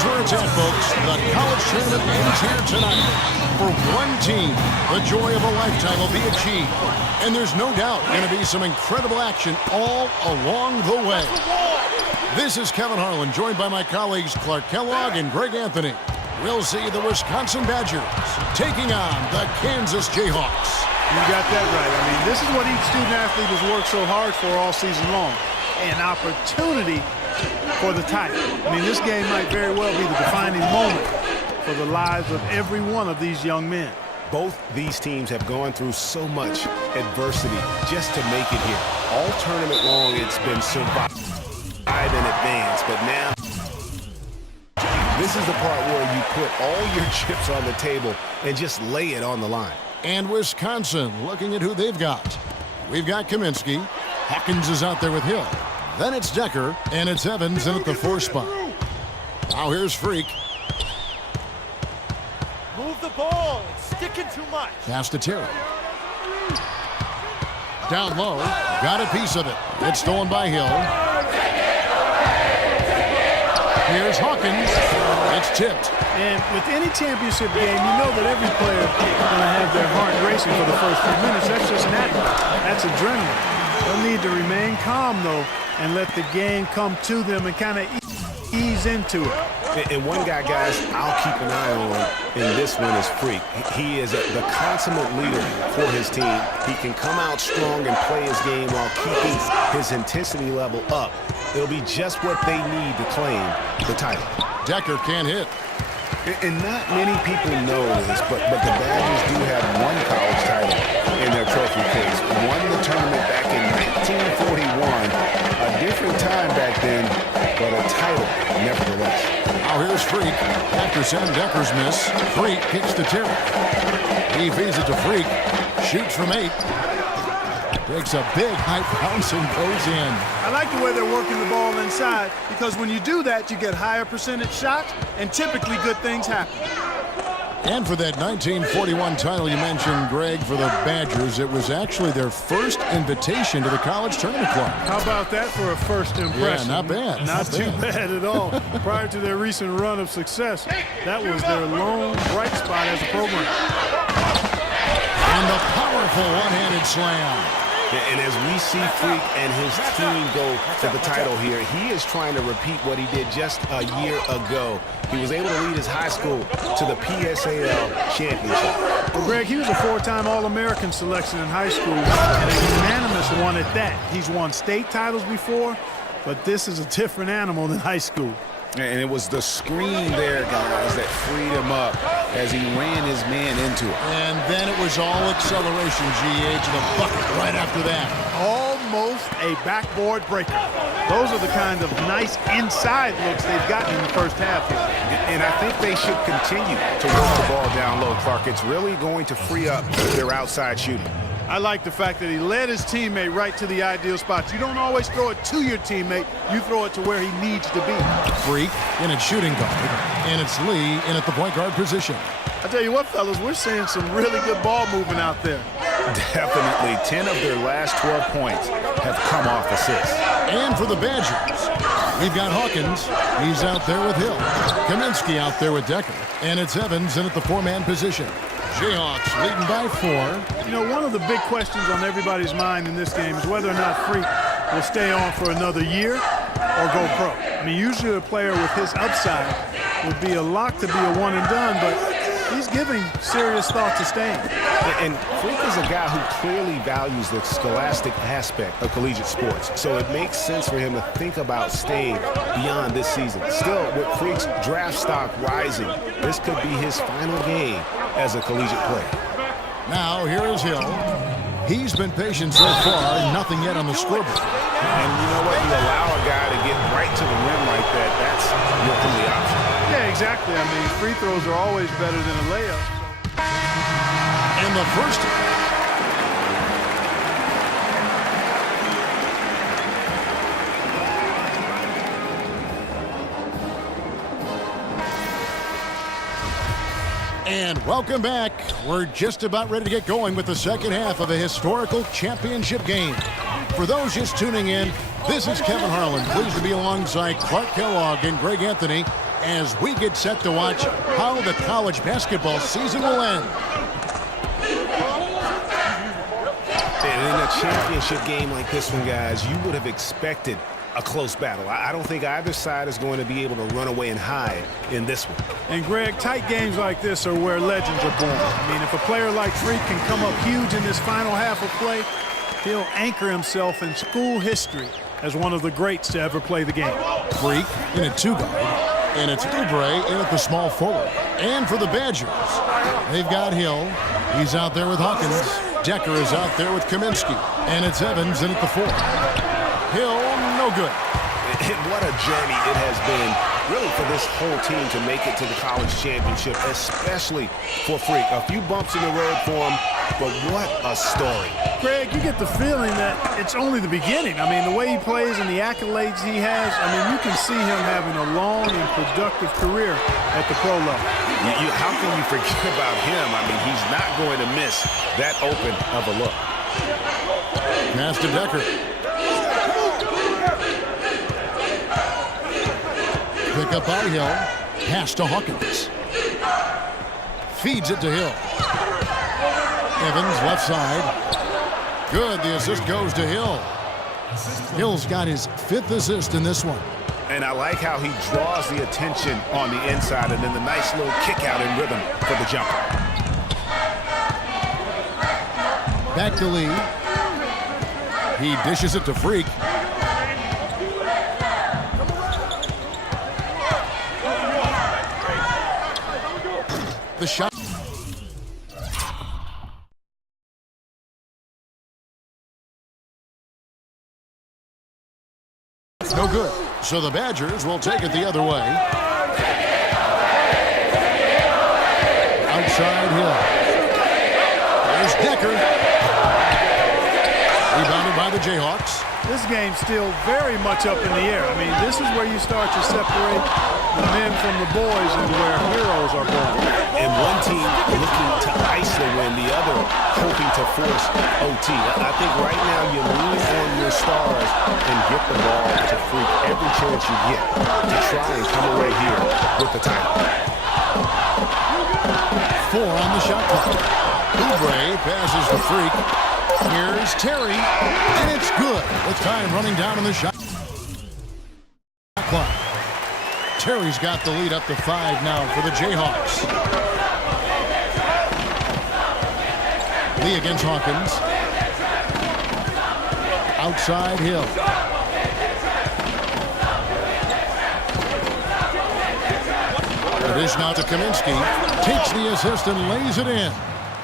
Here's where it's at, folks. The college tournament ends here tonight. For one team, the joy of a lifetime will be achieved. And there's no doubt going to be some incredible action all along the way. This is Kevin Harlan, joined by my colleagues Clark Kellogg and Greg Anthony. We'll see the Wisconsin Badgers taking on the Kansas Jayhawks. You got that right. I mean, this is what each student athlete has worked so hard for all season long. An opportunity for the title. I mean, this game might very well be the defining moment for the lives of every one of these young men. Both these teams have gone through so much adversity just to make it here. All tournament long, it's been survive in advance, but now this is the part where you put all your chips on the table and just lay it on the line. And Wisconsin looking at who they've got. We've got Kaminsky. Hawkins is out there with Hill. Then it's Decker, and it's Evans in at the 4 spot. Now here's Freak. Move the ball. It's sticking too much. Pass to Terry. Down low. Got a piece of it. It's stolen by Hill. Here's Hawkins. It's tipped. And with any championship game, you know that every player is going to have their heart racing for the first few minutes. That's just natural. That's adrenaline. They'll need to remain calm, though, and let the game come to them and kind of ease into it. And one guy, guys, I'll keep an eye on in this one is Freak. He is the consummate leader for his team. He can come out strong and play his game while keeping his intensity level up. It'll be just what they need to claim the title. Decker can't hit. And not many people know this, but the Badgers do have one college title in their trophy case. Won the tournament back in 1941. A different time back then, but a title nevertheless. Now here's Freak. After Sam Decker's miss, Freak kicks to Terry. He feeds it to Freak. Shoots from 8. Takes a big high bounce and goes in. I like the way they're working the ball inside, because when you do that, you get higher percentage shots, and typically good things happen. And for that 1941 title you mentioned, Greg, for the Badgers, it was actually their first invitation to the College Tournament Club. How about that for a first impression? Yeah, not bad. Not too bad at all. Prior to their recent run of success, that was their lone bright spot as a program. And the powerful one-handed slam. And as we see Freak and his team go for the title here, he is trying to repeat what he did just a year ago. He was able to lead his high school to the PSAL championship. Well, Greg, he was a 4-time All-American selection in high school, and a unanimous one at that. He's won state titles before, but this is a different animal than high school. And it was the screen there, guys, that freed him up as he ran his man into it. And then it was all acceleration, GA, to the bucket right after that. Almost a backboard breaker. Those are the kind of nice inside looks they've gotten in the first half here. And I think they should continue to work the ball down low, Clark. It's really going to free up their outside shooting. I like the fact that he led his teammate right to the ideal spots. You don't always throw it to your teammate. You throw it to where he needs to be. Freak in at shooting guard, and it's Lee in at the point guard position. I tell you what, fellas, we're seeing some really good ball movement out there. Definitely. 10 of their last 12 points have come off assists. And for the Badgers, we've got Hawkins. He's out there with Hill. Kaminsky out there with Decker. And it's Evans in at the 4-man position. Jayhawks leading by 4. You know, one of the big questions on everybody's mind in this game is whether or not Freak will stay on for another year or go pro. I mean, usually a player with his upside would be a lock to be a one and done, but he's giving serious thought to staying. And Freak is a guy who clearly values the scholastic aspect of collegiate sports, so it makes sense for him to think about staying beyond this season. Still, with Freak's draft stock rising, this could be his final game as a collegiate player. Now, here is Hill. He's been patient so far, nothing yet on the scoreboard. And you know what? You allow a guy to get right to the rim like that, that's your only option. Yeah, exactly. I mean, free throws are always better than a layup. And the first. And welcome back. We're just about ready to get going with the second half of a historical championship game. For those just tuning in, this is Kevin Harlan, pleased to be alongside Clark Kellogg and Greg Anthony as we get set to watch how the college basketball season will end. And in a championship game like this one, guys, you would have expected a close battle. I don't think either side is going to be able to run away and hide in this one. And, Greg, tight games like this are where legends are born. I mean, if a player like Freak can come up huge in this final half of play, he'll anchor himself in school history as one of the greats to ever play the game. Freak in a two-guard, and it's Oubre in at the small forward. And for the Badgers, they've got Hill. He's out there with Hawkins. Decker is out there with Kaminsky. And it's Evans in at the 4. Hill, no good. And what a journey it has been, really, for this whole team to make it to the college championship, especially for Freak. A few bumps in the road for him, but what a story. Greg, you get the feeling that it's only the beginning. I mean, the way he plays and the accolades he has, I mean, you can see him having a long and productive career at the pro level. How can you forget about him? I mean, he's not going to miss that open of a look. Pass to Decker. Pick up by Hill. Pass to Hawkins. Feeds it to Hill. Evans left side. Good. The assist goes to Hill. Hill's got his 5th assist in this one. And I like how he draws the attention on the inside and then the nice little kick out in rhythm for the jumper. Back to Lee. He dishes it to Freak. The shot. No good. So the Badgers will take it the other way. Outside Hill. There's Decker. Rebounded by the Jayhawks. This game's still very much up in the air. I mean, this is where you start to separate the men from the boys and where heroes are born. And one team looking to ice the win, the other hoping to force OT. I think right now you lean on your stars and get the ball to Freak every chance you get to try and come away here with the title. 4 on the shot clock. Oubre passes to Freak. Here's Terry, and it's good with time running down in the shot clock. Terry's got the lead up to 5 now for the Jayhawks. Lee against Hawkins. Outside Hill. The dish now to Kaminsky. Takes the assist and lays it in.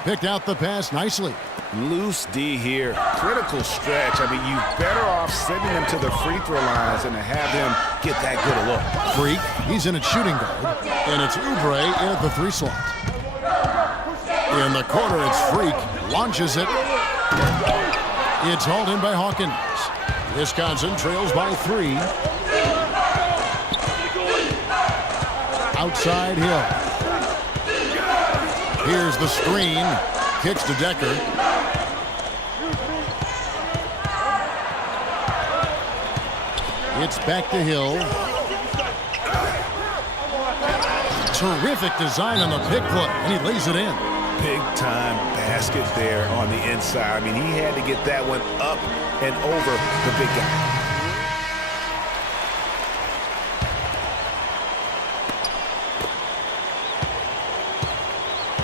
Picked out the pass nicely. Loose D here. Critical stretch. I mean, you better off sending him to the free throw lines than to have him get that good a look. Freak, he's in at shooting guard. And it's Oubre in at the 3 slot. In the corner, it's Freak. Launches it. It's hauled in by Hawkins. Wisconsin trails by 3. Outside Hill. Here's the screen. Kicks to Decker. It's back to Hill. Terrific design on the pick foot, and he lays it in. Big time basket there on the inside. I mean, he had to get that one up and over the big guy.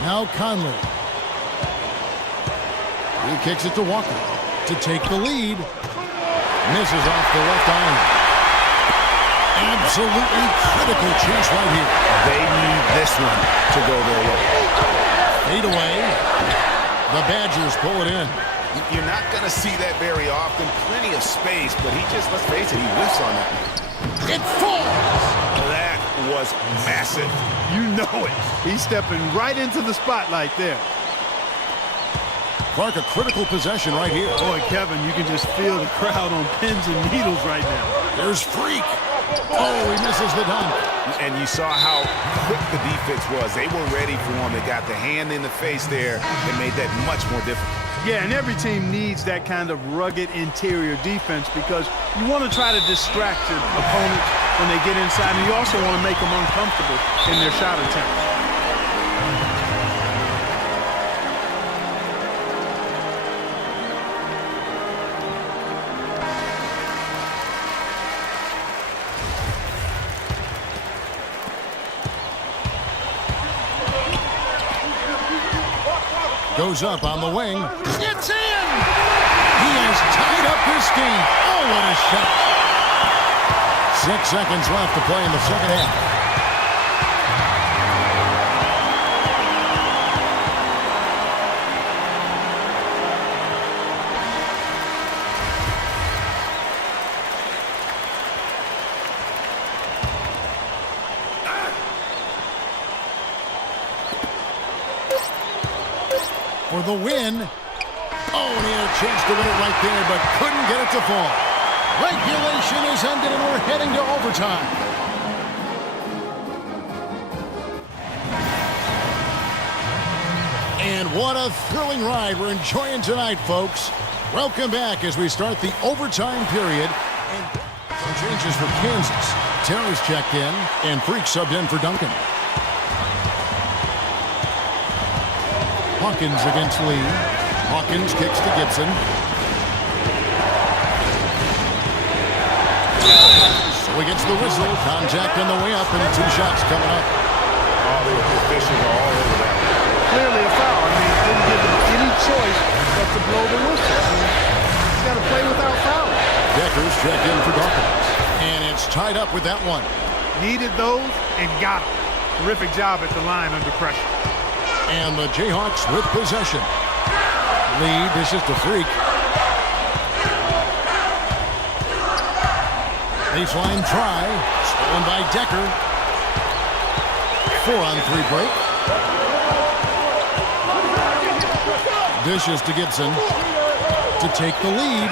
Now Conley. He kicks it to Walker to take the lead. Misses off the left iron. Absolutely critical chase right here. They need this one to go their way. Fade away. The Badgers pull it in. You're not going to see that very often. Plenty of space, but he just, let's face it, he whiffs on that. It falls. That was massive. You know it. He's stepping right into the spotlight there. Clark, a critical possession right here. Boy, Kevin, you can just feel the crowd on pins and needles right now. There's Freak. Oh, he misses the dunk. And you saw how quick the defense was. They were ready for him. They got the hand in the face there and made that much more difficult. Yeah, and every team needs that kind of rugged interior defense because you want to try to distract your opponents when they get inside, and you also want to make them uncomfortable in their shot attempts. Goes up on the wing. It's in! He has tied up this game. Oh, what a shot. 6 seconds left to play in the second half. For the win. Oh, and he had a chance to win it right there, but couldn't get it to fall. Regulation is ended, and we're heading to overtime. And what a thrilling ride we're enjoying tonight, folks. Welcome back as we start the overtime period. And some changes for Kansas. Terry's checked in, and Freak subbed in for Duncan. Hawkins against Lee. Hawkins kicks to Gibson. So he gets the whistle. Contact on the way up, and 2 shots coming up. All the officials are all over that. Clearly a foul. I mean, didn't give them any choice but to blow the whistle. I mean, he's got to play without fouling. Deckers checked in for Dawkins. And it's tied up with that one. Needed those and got them. Terrific job at the line under pressure. And the Jayhawks with possession. Lee dishes to Freak. Baseline try. Stolen by Decker. 4-on-3 break. Dishes to Gibson to take the lead.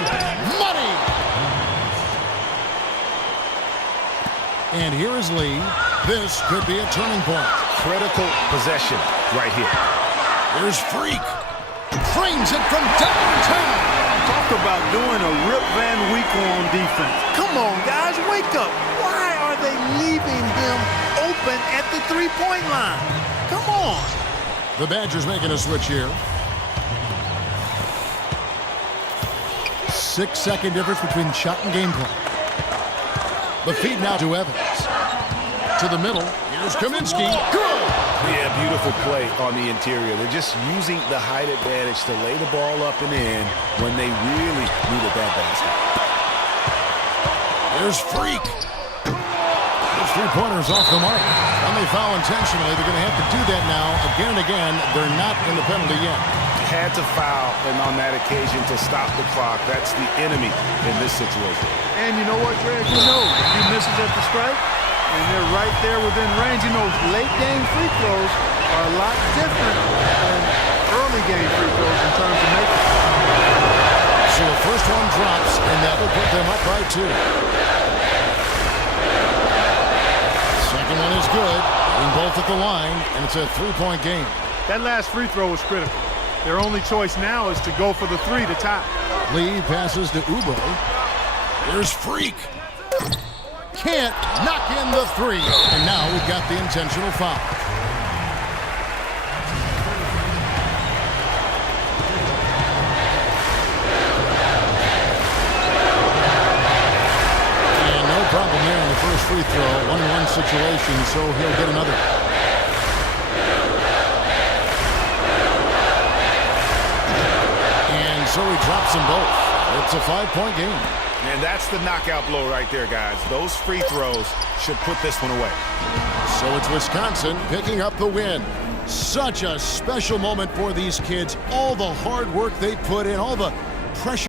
Money! And here is Lee. This could be a turning point. Critical possession right here. Here's Freak. Trains it from downtown. Talk about doing a Rip Van Winkle on defense. Come on, guys, wake up. Why are they leaving him open at the three-point line? Come on. The Badgers making a switch here. 6-second difference between shot and game play. The feed now to Evans. To the middle. Here's Kaminsky. Good! Yeah, beautiful play on the interior. They're just using the height advantage to lay the ball up and in when they really needed that basket. Here's Freak. Those 3-pointers off the mark. When they foul intentionally, they're going to have to do that now again and again. They're not in the penalty yet. Had to foul, and on that occasion to stop the clock. That's the enemy in this situation. And you know what, Greg? You know, if he misses at the strike, and they're right there within range. You know, late-game free throws are a lot different than early-game free throws in terms of making. So the first one drops, and that will put them up by 2. Second one is good. Hitting both at the line, and it's a 3-point game. That last free throw was critical. Their only choice now is to go for the 3 to tie. Lee passes to Ubo. Here's Freak. Can't knock in the 3. And now we've got the intentional foul. And no problem there on the first free throw. 1-1 situation, so he'll get another. And so he drops them both. It's a 5-point game. And that's the knockout blow right there, guys. Those free throws should put this one away. So it's Wisconsin picking up the win. Such a special moment for these kids. All the hard work they put in, all the pressure.